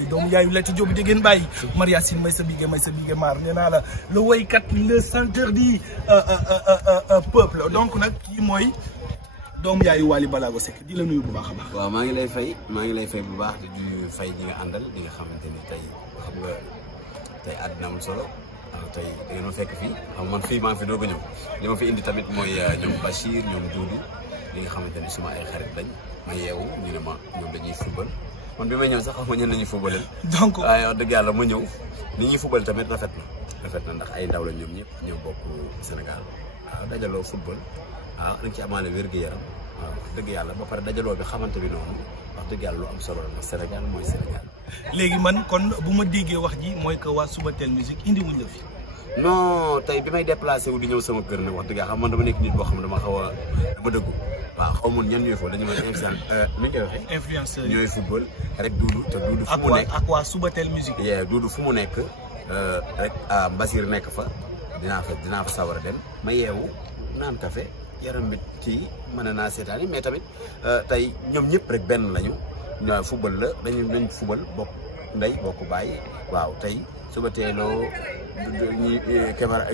mooy doomu yaayu Lati Diop di ngeen bàyyi Maria Sine may sa bige maar nee naa la le woykat le chanteur di peuple donc nag kii mooy doomu yaayu Wally Ballago Seck di la nuyu bu baax a baax. waaw maa ngi lay fay bu baax di fay ñi nga àndal di nga xamante ni tey xam nga tey àddina amul solo waaw tey da ngeen ma fekk fii xam man fii maa ngi fi doog a ñëw li ma fi indi tamit mooy ñoom Bachir ñoom Doudou li nga xamante ni suma ay xarit lañ ma yeewu ñu ne ma ñoom dañuy football man bi may ñëw sax xam nga ñen nañuy footballal donc waaye wax dëgg yàlla ma ñëw ni ñuy football tamit rafet na ndax ay ndaw la ñoom ñëpp ñoo bokk Sénégal waaw dajaloo football waaw dañ ci amaale wér-gu-yaram waaw wax dëgg yàlla ba pare dajaloo bi xamante bi noonu wax dëgg yàlla lu am solo la Sénégal mooy Sénégal. léegi man kon bu ma déggee wax ji mooy que waa Subatel musique indi wuñ la fi. non tey bi may déplacé wu di ñëw sama kër nag wax dëgg yàlla xam man dama nekk nit boo xam ne dama xaw a dama dëggu waaw xaw ma ñan ñooy foofu dañu may influenceur ñooy football rek Doudou te Doudou fu mu nekk ak waa Subatel musique. Doudou fu mu nekk rek Basir nekk fa dinaa fa sawar a dem ma yeewu naan café yaram bi kii mën naa seetaan yi mais tamit tey ñoom ñëpp rek benn lañu ñooy football la dañ football bokk ndey bokk bàyyi waaw tey Subateeloo ñi caméra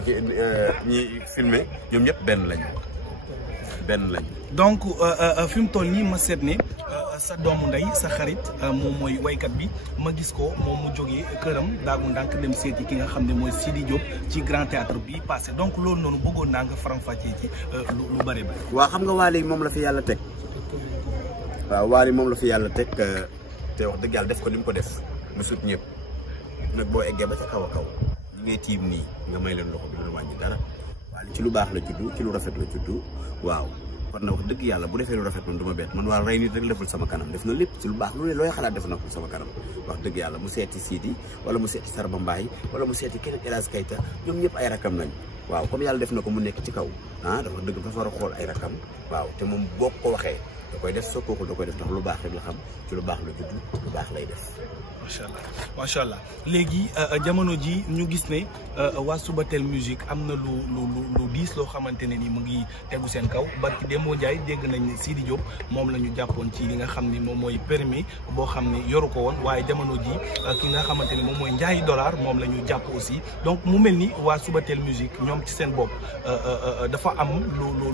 ñi filmé ñoom ñëpp benn lañu. donc fi mu toll nii ma seet ne sa doomu ndey sa xarit moom mooy waykat bi ma gis ko moom mu jógee këram daagu ndànk dem seeti ki nga xam ne mooy Sidi Diop ci Grand Théâtre bi passé donc loolu noonu bëggoon naa nga faram-fàccee ci lu bëri ba. waaw xam nga Wally moom la fi yàlla teg waaw Wally moom la fi yàlla teg te wax dëgg yàlla def ko ni mu ko def mu sut ñëpp nag boo eggee ba ca kaw a kaw ñu ngay tiim nii nga may leen loxo bi lu wàññi dara Wally ci lu baax la juddu ci lu rafet la juddu waaw. kon na wax dëgg yàlla bu defee lu rafet man du ma bett man waa rey nit rek deful sama kanam def na lépp ci lu baax lu ne looy xalaat def na ko sama kanam wax dëgg yàlla mu seeti Sidi wala mu seeti Sarba Mbaye wala mu seeti keneen El Hadj Keita ñoom ñëpp ay rakam nañ waaw comme yàlla def na ko mu nekk ci kaw dafa dëgg dafa war a xool ay rakam waaw te moom boo ko waxee da koy def soo kooku da koy def ndax lu baax rek la xam ci lu baax la judd lu baax lay def. macha allah léegi jamono ji ñu gis ne waa Subatel musique am na lu diis loo xamante ne ni mu ngi tegu seen kaw barki Demba Ndiaye dégg nañ ne Sidi Diop moom la ñu jàppoon ci li nga xam ni moom mooy permis boo xam ne yoru ko woon waaye jamono ji ki nga xamante ni moom mooy Ndiaye dollar moom la ñu jàpp aussi donc mu mel ni waa Subatel musique ñoom ci seen bopp dafa am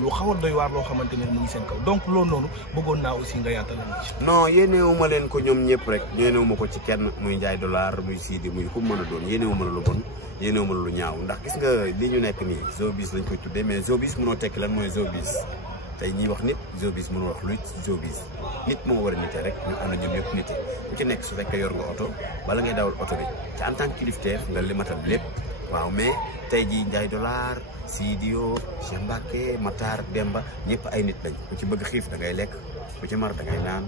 lu xaw a doy waar loo xamante ne mu ngi seen kaw donc loolu noonu bëggoon naa aussi nga yaatal ci. non yéenewuma leen ko ñoom ñëpp rek yéenewuma ko ci kenn muy Ndiaye dollar muy Sidi muy ku mën a doon yéenewuma la lu bon yéenewuma la lu ñaaw ndax gis nga li ñu nekk nii showbiz lañ koy tuddee mais showbiz mënoo tekki lan mooy showbiz tey ñiy wax nit showbiz mënoo wax luy showbiz nit moo war a nite rek ñu ànd ñun ñëpp nite ku ci nekk su fekkee yor nga oto bala ngay dawal oto bi te en tant que kilifteef nga limatal lépp waaw mais tey jii Ndiaye dollar Sidio Cheikh Mbacke Matar Demba ñëpp ay nit lañ ku ci bëgg xiif da ngay lekk ku ci mar da ngay naan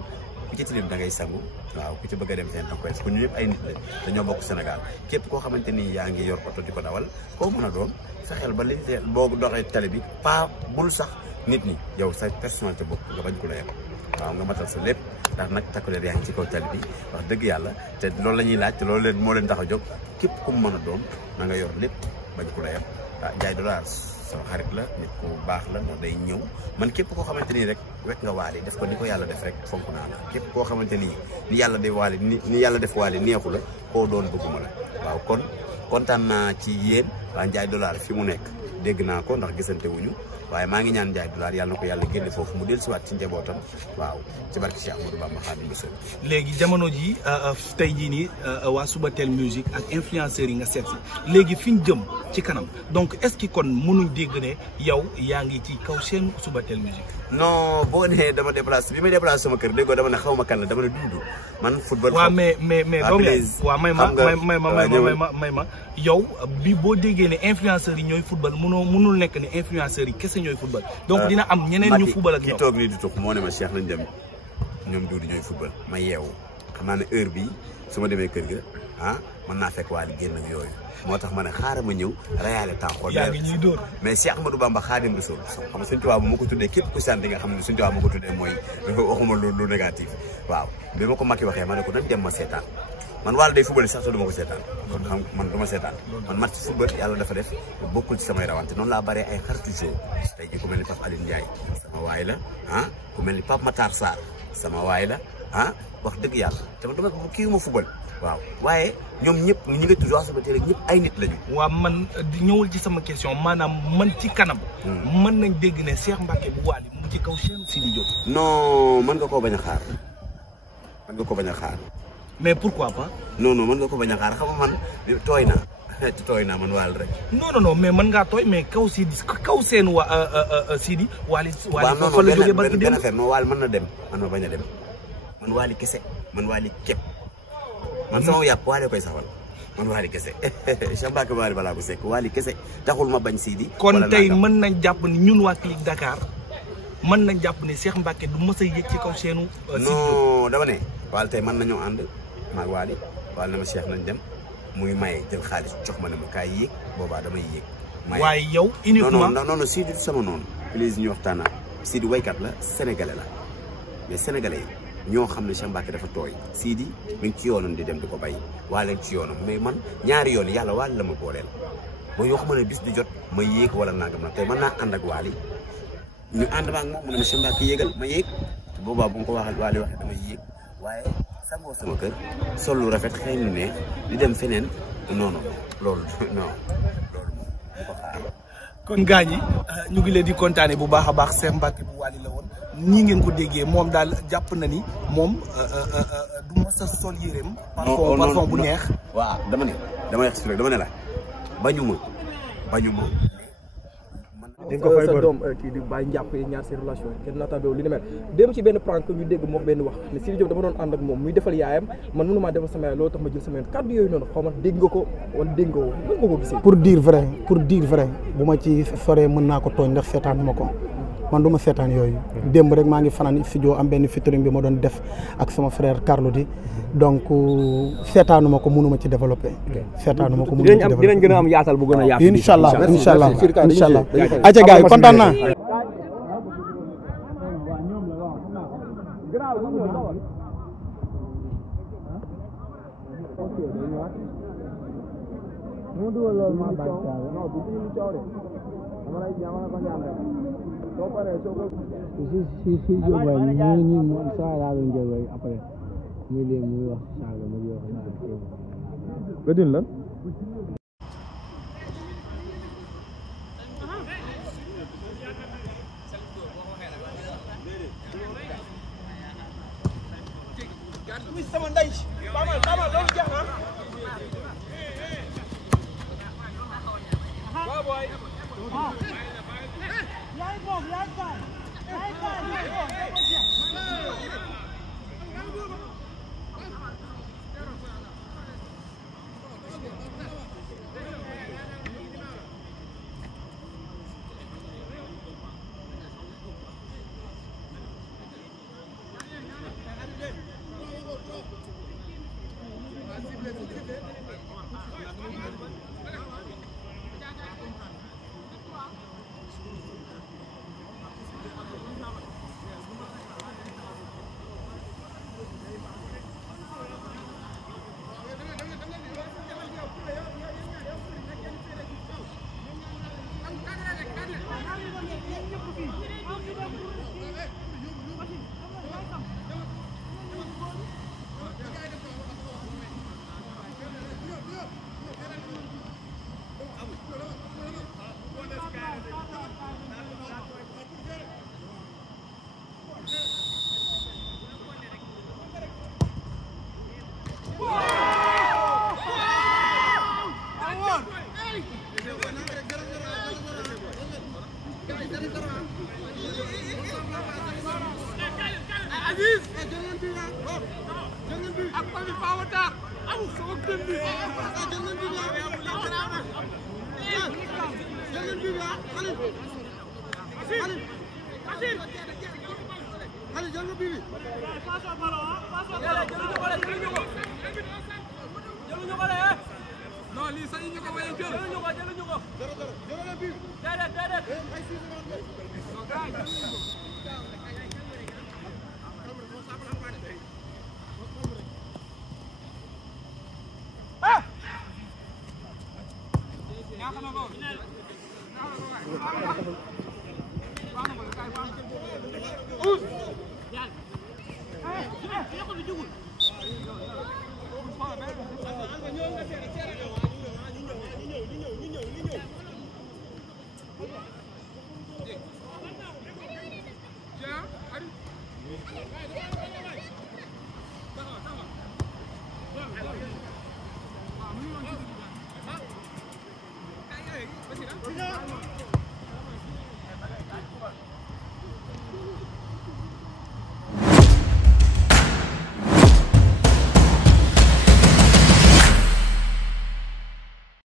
ku ci tilim da ngay sangu waaw ku ci bëgg a dem fenn da koy ku ñu ñëpp ay nit lañ dañoo bokk Sénégal képp koo xamante ni yaa ngi yor oto di ko dawal koo mën a doon fexeel ba li boo doxee tali bi pas bul sax nit ñi yow sa personnalité bopp nga bañ ko la yem waaw nga matal sa lépp ndax nag takkuleer yaa ngi ci kaw tali bi wax dëgg yàlla te loolu la ñuy laaj te loolu leen moo leen tax a jóg képp ku mu mën a doon na nga yor lépp bañ ko la yem Ndiaye dollar sama xarit la nit ku baax la ndax day ñëw man képp koo xamante nii rek wekk nga Wally def ko ni ko yàlla def rek fonk naa la képp koo xamante nii ni yàlla def Wally ni yàlla def Wally neexu la koo doon bëgguma la waaw kon kontaan naa ci yéen waa Ndiaye dollar fi mu nekk dégg naa ko ndax gisante wuñu waaye maa ngi ñaan Ndiaye dollar yàlla na ko yàlla génne foofu mu dellusiwaat ci njabootam waaw ci barke Cheikh Ahmadou Bamba Xaadimu Rasuul léegi jamono ji tey jii nii waa Subatel musique ak influenceurs yi nga seet si léegi fi ñu jëm ci kanam donc est-ce que kon mënuñ dégg ne yow yaa ngi ci kaw seen Subatel musique. non boo nee dama déplacé bi may déplacé sama kër déggoo dama ne xaw ma kan la dama ne dund man football. waaw mais doomu yaay waaw may ma yow bi boo déggee ne influenceurs yi ñooy football mënul nekk ne influenceurs yi kese ñooy football. donc dina am ñeneen ñu football ak ñoom. ki toog nii di tux moo ne ma Cheikh lañ dem ñoom duudi ñooy football ma yeewu xam naa ne heure bii su ma demee kër ga mën naa fekk waa li génn ak yooyu moo tax ma ne xaaral ma ñëw rayaale temps xool yaa ngi ñuy dóor mais Cheikh Ahmadou Bamba Xaadimu Rasuul xam nga Sëñ Tuubaa bu ma ko tuddee képp ku sant nga xam ne Sëñ Tuubaa ma ko tuddee mooy waxuma lu négatif waaw bi ma ko Macky waxee ma ne ko nañ dem ma seetaan man Wally day football sax te du ma ko seetaan kon xam man du ma seetaan man match football yàlla dafa def bokkul ci samay rawante noonu laa baree ay xaritu jo tey ji ku mel ni Pape Aline Ndiaye sama waay la ku mel ni Pape Matar Sarr sama waay la ah wax dëgg yàlla te dama kii ma football waaw waaye ñoom ñëpp ñi nga tudd waa Subatel ñëpp ay nit lañu. waaw man ñëwul ci sama question maanaam man ci kanam. mën nañ dégg ne Cheikh Mbacké bu Wally mu ngi ci kaw chaîne Sidi Diop. non mën nga koo bañ a xaar mën nga ko bañ a xaar. mais pourquoi pas. non mën nga ko bañ a xaar xam nga man tooy naa man Wally rek. non mais mën ngaa tooy mais kaw Sidi kaw seen Sidi Wally. waaw non fa la jógee ba benn affaire non Wally mën na dem man ma bañ a dem man Wally kese man Wally képp man sama yàpp Wally koy safal man Wally kese Cheikh Mbacké Wally balaa ko sekk Wally kese taxul ma bañ Sidi. kon tey mën nañ jàpp ni ñun waa Click Dakar mën nañ jàpp ni Cheikh Mbacké du mës a yëg ci kaw seenu. non dama ne Wally tey mën nañoo ànd maag Wally na ma Cheikh nañ dem muy maye jël xaalis jox ma ne ma kaay yéeg boobaa damay yéeg. waaye yow uniquement non Sidi du sama noonu. please ñu waxtaanaa Sidi waykat la sénégalais la mais sénégalais yi ñoo xam ne Cheikh Mbacké dafa tooy Sidi mi ngi ci yoonam di dem di ko bay Wally ci yoonam mais man ñaari yoon yàlla Wally la ma booleel ba yoo xam ne bis di jot ma yéeg wala nangam nag tey mën naa ànd ak Wally ñu ànd ma ak moom mu ne ma Cheikh Mbacké yéegal ma yéeg boobaa bu nga ko waxee Wally waxee damay yéeg waaye sangoo sama kër sol lu rafet xëy lu neex di dem feneen non loolu non loolu bu ko xaar. kon gaañ yi ñu ngi leen di kontaane bu baax a baax Cheikh Mbacké bu Wally la woon nii ngeen ko déggee moom daal jàpp na ni moom du mos a sol yéreem. parfum bu neex. waaw dama ne la bañu ma. di nga ko fay sa doom kii di bàyyi njàpp ñaar seen relation kenn naataanoo li ni mel dem ci benn prank ñu dégg moo benn wax ne Sidi Diop dama doon ànd ak moom muy defal yaayam man mënumaa defal sama yaay loolu tax ma jël sama yoon kàddu yooyu noonu xaw ma dégg nga ko wala dégg nga ko lan nga ko gisee. pour dire vrai bu ma ci soree mën naa ko tooñ ndax seetaan ma ko man du ma seetaan yooyu. démb rek maa ngi fanaan studio am benn featuring bi ma doon def ak sama frère Carlou D donc seetaanu ma ko mënuma ci développé. seetaanu ma ko mënuma ci développé dinañ gën a am yaatal bu gën a yaatu. incha allah ayca gars yi kontaan naa.